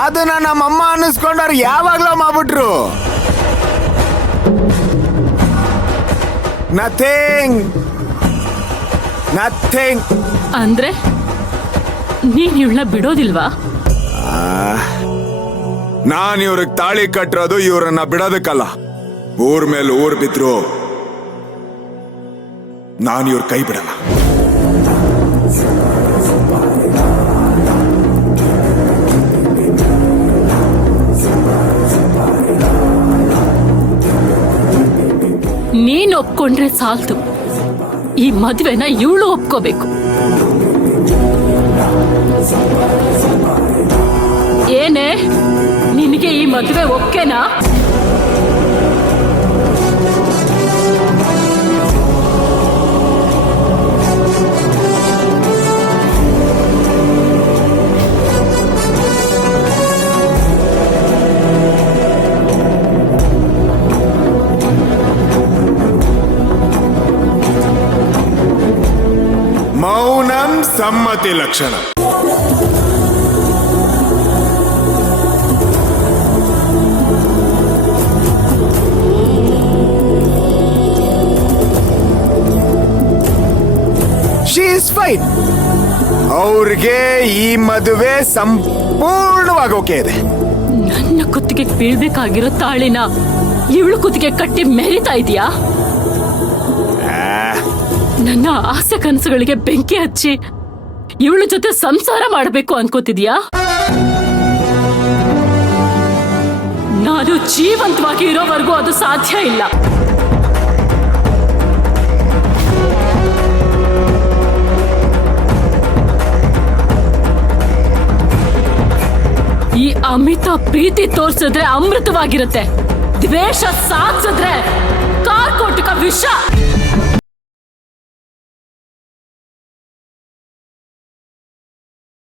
ಅದನ್ನ ನಮ್ಮಮ್ಮ ಅನ್ನಿಸ್ಕೊಂಡವ್ರು ಯಾವಾಗ್ಲೂ ಮಾಡ್ಬಿಟ್ರು. ನಥಿಂಗ್ ನಥಿಂಗ್ ಅಂದ್ರೆ ನೀನ್ ಇವಳನ್ನ ಬಿಡೋದಿಲ್ವಾ? ನಾನ್ ಇವ್ರಿಗೆ ತಾಳಿ ಕಟ್ಟಿರೋದು ಇವ್ರನ್ನ ಬಿಡೋದಕ್ಕಲ್ಲ. ಊರ್ ಮೇಲೆ ಊರ್ ಬಿದ್ರು ನಾನು ಇವ್ರ ಕೈ ಬಿಡಲ್ಲ. ನೀನ್ ಒಪ್ಕೊಂಡ್ರೆ ಸಾಲ್ತು, ಈ ಮದ್ವೆನ ಇವಳು ಒಪ್ಕೋಬೇಕು. ಏನೇ ನಿನಗೆ ಈ ಮದ್ವೆ ಒಪ್ಕೆನಾ? ಮೌನಂ ಸಮ್ಮತಿ ಲಕ್ಷಣ. She is fine. ಅವ್ರಿಗೆ ಈ ಮದುವೆ ಸಂಪೂರ್ಣವಾಗಿ ಓಕೆ ಇದೆ. ನನ್ನ ಕುತ್ತಿಗೆ ಬೀಳ್ಬೇಕಾಗಿರೋ ತಾಳಿನ ಇವಳು ಕುತ್ತಿಗೆ ಕಟ್ಟಿ ಮೆರಿತಾ ಇದೀಯಾ? ನನ್ನ ಆಸೆ ಕನಸುಗಳಿಗೆ ಬೆಂಕಿ ಹಚ್ಚಿ ಇವಳ ಜೊತೆ ಸಂಸಾರ ಮಾಡಬೇಕು ಅನ್ಕೋತಿದ್ಯಾ? ನಾನು ಜೀವಂತವಾಗಿ ಇರೋವರೆಗೂ ಅದು ಸಾಧ್ಯ ಇಲ್ಲ. ಈ ಅಮಿತ ಪ್ರೀತಿ ತೋರ್ಸಿದ್ರೆ ಅಮೃತವಾಗಿರುತ್ತೆ, ದ್ವೇಷ ಸಾಧಿಸಿದ್ರೆ ಕಾರ್ಕೋಟಕ ವಿಷ.